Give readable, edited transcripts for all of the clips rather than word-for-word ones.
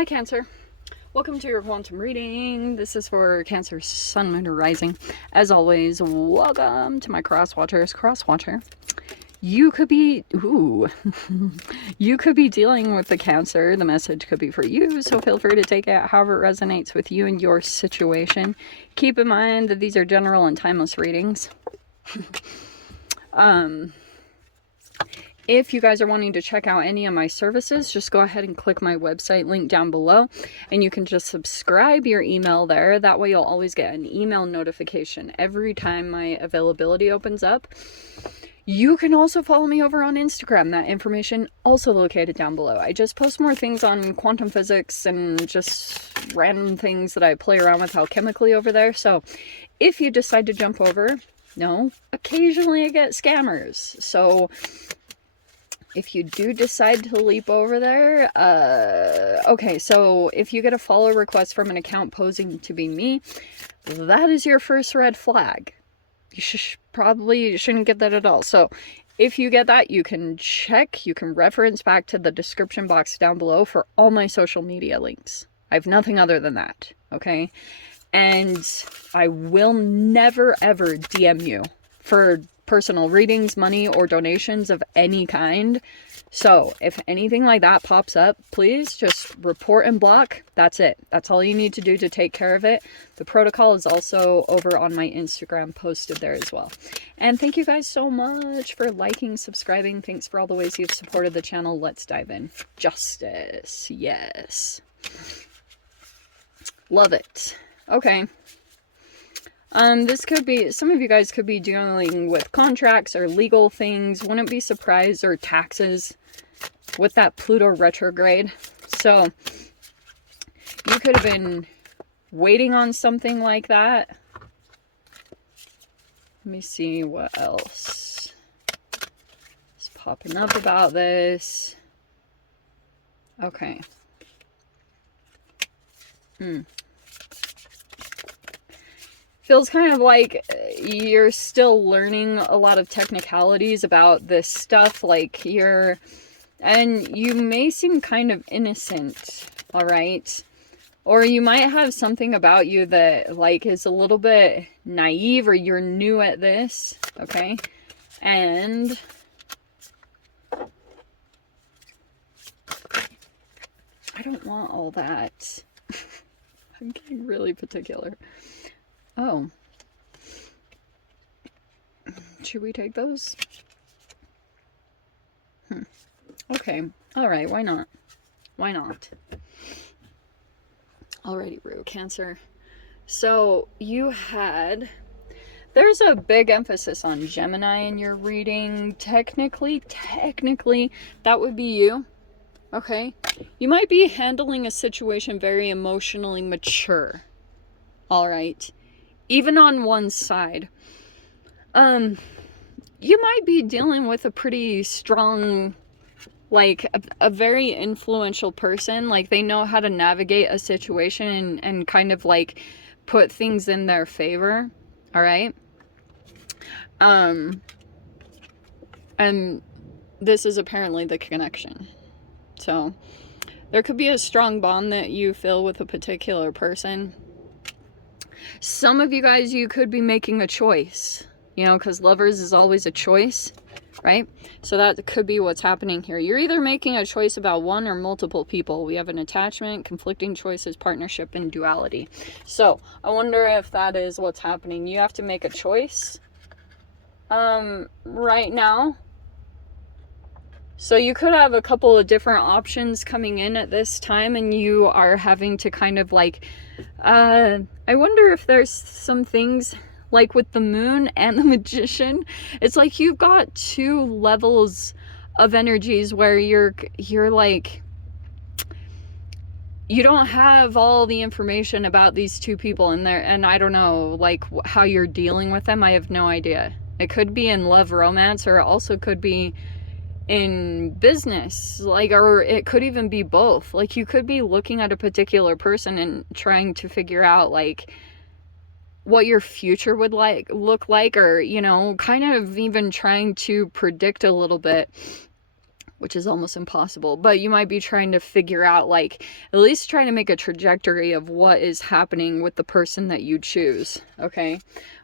Hi Cancer. Welcome to your quantum reading. This is for Cancer Sun, Moon, or Rising. As always, welcome to my crosswatchers. Crosswatcher. You could be, you could be dealing with the Cancer. The message could be for you, so feel free to take it however it resonates with you and your situation. Keep in mind that these are general and timeless readings. If you guys are wanting to check out any of my services, just go ahead and click my website link down below, and you can just subscribe your email there. That way you'll always get an email notification every time my availability opens up. You can also follow me over on Instagram. That information also located down below. I just post more things on quantum physics and just random things that I play around with alchemically over there. So if you decide to jump over, no, occasionally I get scammers. So if you do decide to leap over there, okay, so if you get a follow request from an account posing to be me, that is your first red flag. You probably shouldn't get that at all. So if you get that, you can check, you can reference back to the description box down below for all my social media links. I have nothing other than that, okay? And I will never ever DM you for personal readings, money, or donations of any kind. So if anything like that pops up, please just report and block. That's it. That's all you need to do to take care of it. The protocol is also over on my Instagram, posted there as well. And thank you guys so much for liking, subscribing. Thanks for all the ways you've supported the channel. Let's dive in. Justice. Yes. Love it. Okay. This could be, some of you guys could be dealing with contracts or legal things. Wouldn't be surprised, or taxes with that Pluto retrograde. So you could have been waiting on something like that. Let me see what else is popping up about this. Okay. Feels kind of like you're still learning a lot of technicalities about this stuff. Like and you may seem kind of innocent, all right? Or you might have something about you that like is a little bit naive, or you're new at this, okay? And I don't want all that. I'm getting really particular. Oh. Should we take those? Okay. Alright, why not? Why not? Alrighty, Rue. Cancer. So, there's a big emphasis on Gemini in your reading. Technically, that would be you. Okay? You might be handling a situation very emotionally mature. Alright? Even on one side. You might be dealing with a pretty strong, like, a very influential person. Like, they know how to navigate a situation and kind of, like, put things in their favor. Alright? And this is apparently the connection. So, there could be a strong bond that you feel with a particular person. Some of you guys, you could be making a choice, you know, because lovers is always a choice, right? So that could be what's happening here. You're either making a choice about one or multiple people. We have an attachment, conflicting choices, partnership, and duality. So I wonder if that is what's happening. You have to make a choice right now. So you could have a couple of different options coming in at this time, and you are having to kind of like, I wonder if there's some things like with the Moon and the Magician. It's like you've got two levels of energies where you're like, you don't have all the information about these two people in there, and I don't know like how you're dealing with them. I have no idea. It could be in love, romance, or it also could be in business, like, or it could even be both. Like, you could be looking at a particular person and trying to figure out like what your future would look like, or, you know, kind of even trying to predict a little bit which is almost impossible, but you might be trying to figure out, like, at least trying to make a trajectory of what is happening with the person that you choose. Okay,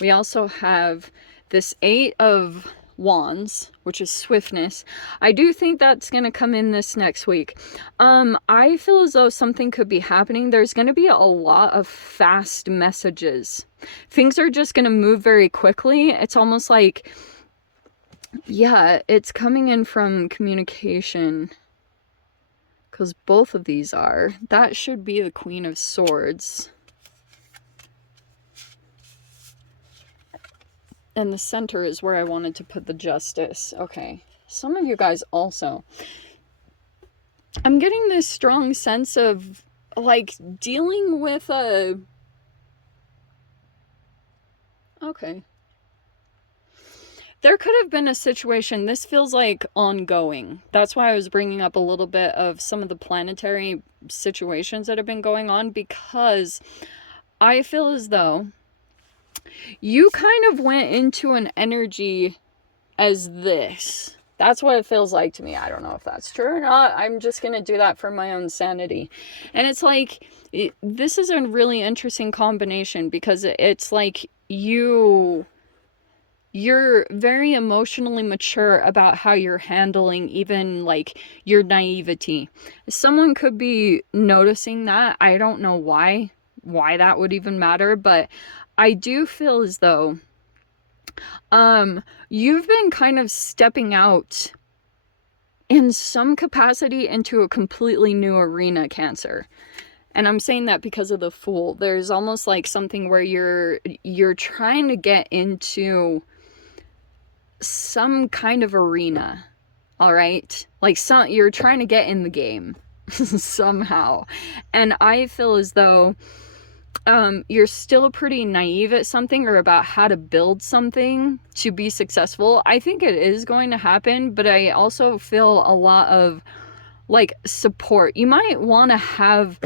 we also have this 8 of Wands, which is swiftness. I do think that's going to come in this next week. I feel as though something could be happening. There's going to be a lot of fast messages. Things are just going to move very quickly. It's almost like, yeah, it's coming in from communication, because both of these are. That should be the Queen of Swords. And the center is where I wanted to put the Justice. Okay. Some of you guys also. I'm getting this strong sense of, like, dealing with a... Okay. There could have been a situation, this feels like ongoing. That's why I was bringing up a little bit of some of the planetary situations that have been going on, because I feel as though you kind of went into an energy as this. That's what it feels like to me. I don't know if that's true or not. I'm just going to do that for my own sanity. And it's like, this is a really interesting combination, because it's like you're very emotionally mature about how you're handling even, like, your naivety. Someone could be noticing that. I don't know why that would even matter, but I do feel as though you've been kind of stepping out in some capacity into a completely new arena, Cancer. And I'm saying that because of the Fool. There's almost like something where you're trying to get into some kind of arena, all right? Like, you're trying to get in the game somehow. And I feel as though you're still pretty naive at something, or about how to build something to be successful. I think it is going to happen, but I also feel a lot of, like, support. You might want to have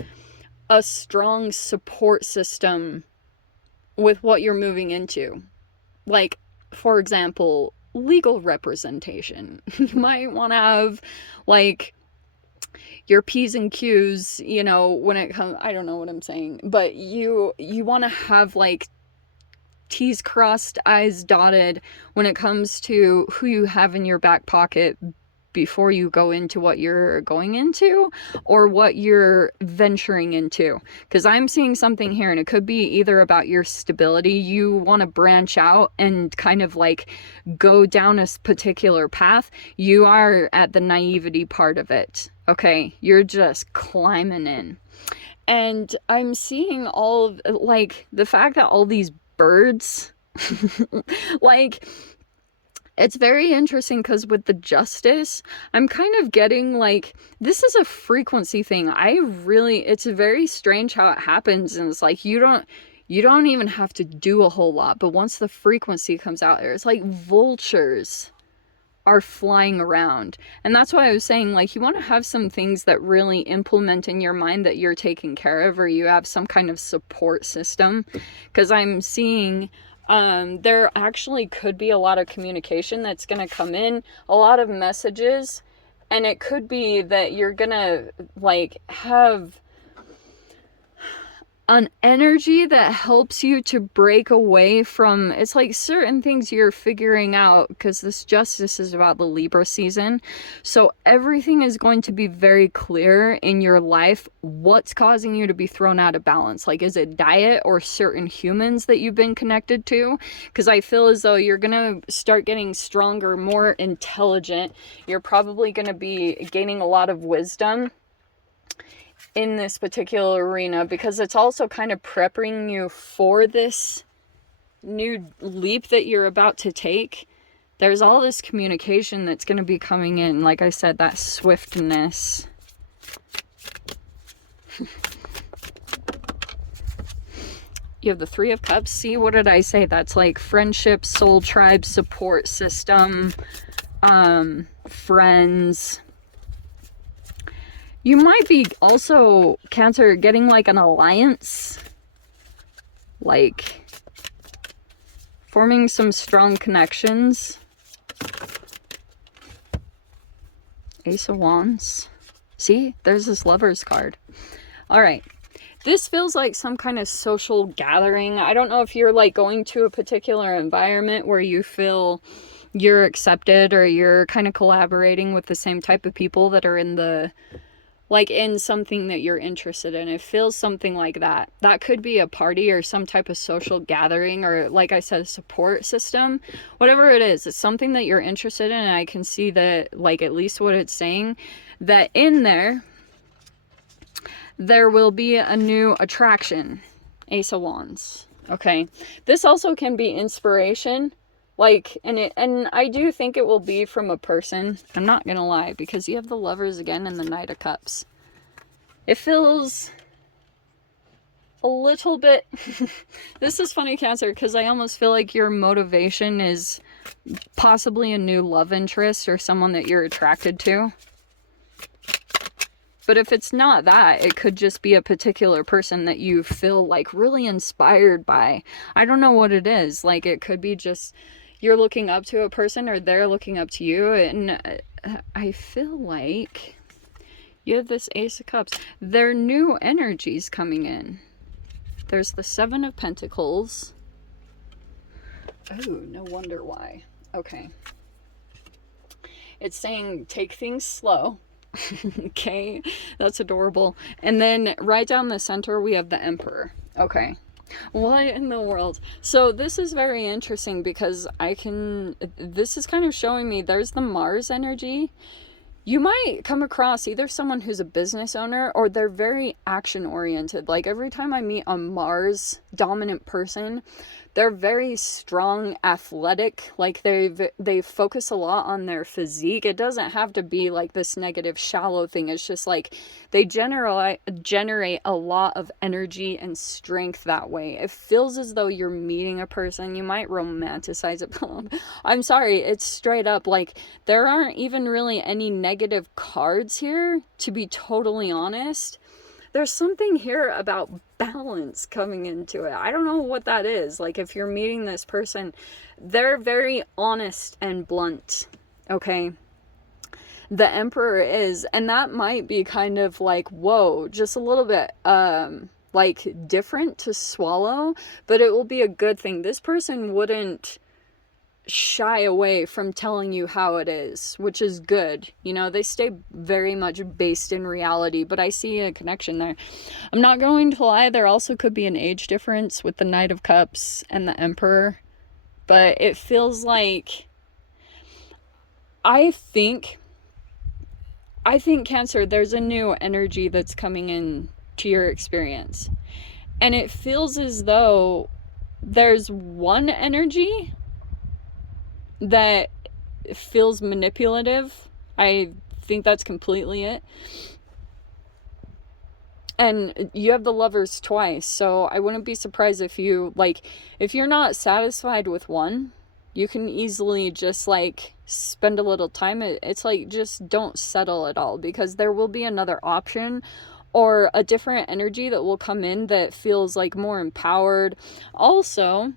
a strong support system with what you're moving into. Like, for example, legal representation. You might want to have, like, your P's and Q's, you know, when it comes, I don't know what I'm saying, but you want to have, like, T's crossed, I's dotted when it comes to who you have in your back pocket before you go into what you're going into or what you're venturing into. Because I'm seeing something here, and it could be either about your stability. You want to branch out and kind of, like, go down a particular path. You are at the naivety part of it. Okay, you're just climbing in. And I'm seeing all of, like, the fact that all these birds, like, it's very interesting, because with the Justice, I'm kind of getting, like, this is a frequency thing. It's very strange how it happens, and it's like, you don't even have to do a whole lot, but once the frequency comes out there, it's like vultures are flying around. And that's why I was saying, like, you want to have some things that really implement in your mind that you're taking care of, or you have some kind of support system. Because I'm seeing there actually could be a lot of communication that's going to come in, a lot of messages, and it could be that you're going to, like, have an energy that helps you to break away from, it's like certain things you're figuring out, because this Justice is about the Libra season. So everything is going to be very clear in your life what's causing you to be thrown out of balance. Like, is it diet or certain humans that you've been connected to? Because I feel as though you're going to start getting stronger, more intelligent. You're probably going to be gaining a lot of wisdom in this particular arena, because it's also kind of prepping you for this new leap that you're about to take. There's all this communication that's going to be coming in. Like I said, that swiftness. You have the Three of Cups. See, what did I say? That's like friendship, soul tribe, support system, friends. You might be also, Cancer, getting like an alliance, like forming some strong connections. Ace of Wands. See, there's this Lover's card. All right. This feels like some kind of social gathering. I don't know if you're like going to a particular environment where you feel you're accepted, or you're kind of collaborating with the same type of people that are in the, like, in something that you're interested in. It feels something like that. That could be a party or some type of social gathering, or like I said, a support system. Whatever it is, it's something that you're interested in. And I can see that, like, at least what it's saying, that in there will be a new attraction. Ace of Wands. Okay. This also can be inspiration. Like, and I do think it will be from a person. I'm not gonna lie, because you have the Lovers again and the Knight of Cups. It feels a little bit this is funny, Cancer, because I almost feel like your motivation is possibly a new love interest or someone that you're attracted to. But if it's not that, it could just be a particular person that you feel like really inspired by. I don't know what it is. Like, it could be just you're looking up to a person, or they're looking up to you. And I feel like you have this Ace of Cups. There are new energies coming in. There's the Seven of Pentacles. Oh, no wonder why. Okay. It's saying take things slow. Okay, that's adorable. And then right down the center we have the Emperor. Okay, what in the world? So this is very interesting, because this is kind of showing me there's the Mars energy. You might come across either someone who's a business owner, or they're very action oriented. Like, every time I meet a Mars dominant person, they're very strong, athletic. Like, they focus a lot on their physique. It doesn't have to be like this negative, shallow thing. It's just like they generate a lot of energy and strength that way. It feels as though you're meeting a person. You might romanticize it. I'm sorry, it's straight up like there aren't even really any negative cards here, to be totally honest. There's something here about balance coming into it. I don't know what that is. Like, if you're meeting this person, they're very honest and blunt. Okay. The Emperor is, and that might be kind of like, whoa, just a little bit, like, different to swallow, but it will be a good thing. This person wouldn't shy away from telling you how it is, which is good. You know, they stay very much based in reality, but I see a connection there. I'm not going to lie, there also could be an age difference with the Knight of Cups and the Emperor, but it feels like I think Cancer, there's a new energy that's coming in to your experience, and it feels as though there's one energy that feels manipulative. I think that's completely it. And you have the Lovers twice, so I wouldn't be surprised if if you're not satisfied with one, you can easily just like spend a little time. It's like, just don't settle at all, because there will be another option or a different energy that will come in that feels like more empowered. Also,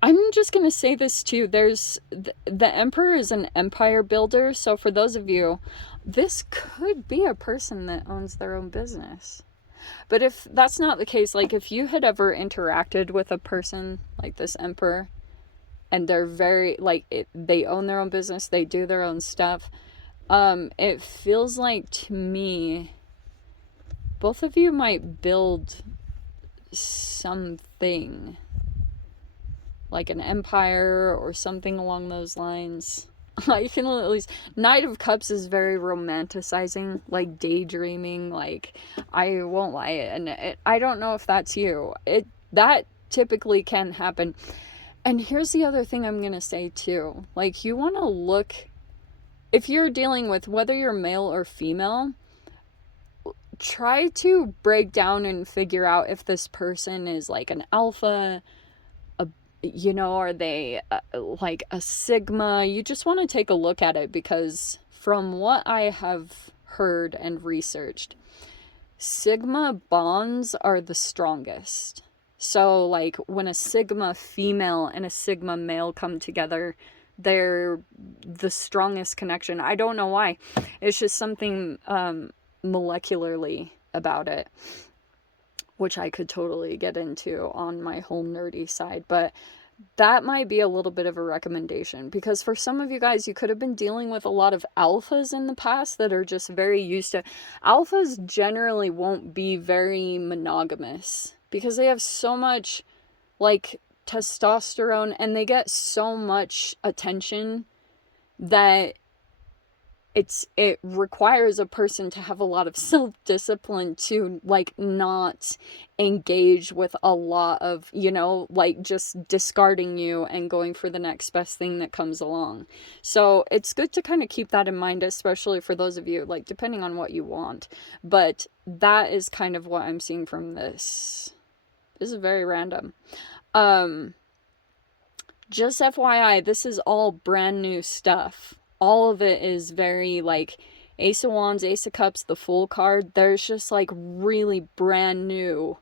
I'm just going to say this too. There's the Emperor is an empire builder. So for those of you, this could be a person that owns their own business. But if that's not the case, like if you had ever interacted with a person like this Emperor, and they're very they own their own business, they do their own stuff, it feels like to me both of you might build something like an empire or something along those lines. I can at least, Knight of Cups is very romanticizing, like daydreaming, like, I won't lie, and I don't know if that's you. That typically can happen. And here's the other thing I'm gonna say too. Like, you want to look, if you're dealing with, whether you're male or female, try to break down and figure out if this person is like an alpha, are they like a sigma. You just want to take a look at it, because from what I have heard and researched, sigma bonds are the strongest. So like when a sigma female and a sigma male come together, they're the strongest connection. I don't know why. It's just something molecularly about it, which I could totally get into on my whole nerdy side. But that might be a little bit of a recommendation, because for some of you guys, you could have been dealing with a lot of alphas in the past that are just very used to. Alphas generally won't be very monogamous because they have so much like testosterone and they get so much attention that it requires a person to have a lot of self-discipline to like not engage with a lot of, you know, like just discarding you and going for the next best thing that comes along. So it's good to kind of keep that in mind, especially for those of you, like, depending on what you want. But that is kind of what I'm seeing from this. This is very random. Just FYI, this is all brand new stuff. All of it is very like Ace of Wands, Ace of Cups, the Fool card. There's just like really brand new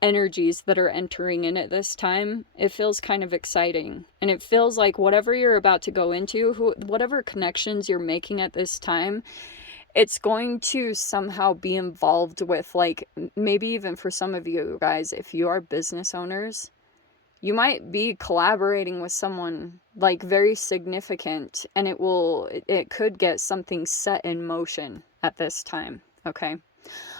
energies that are entering in at this time. It feels kind of exciting. And it feels like whatever you're about to go into, whatever connections you're making at this time, it's going to somehow be involved with, like, maybe even for some of you guys, if you are business owners, you might be collaborating with someone like very significant, and it could get something set in motion at this time. Okay,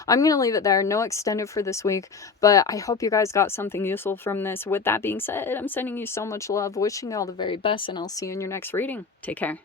I'm going to leave it there. No extended for this week, but I hope you guys got something useful from this. With that being said, I'm sending you so much love, wishing you all the very best, and I'll see you in your next reading. Take care.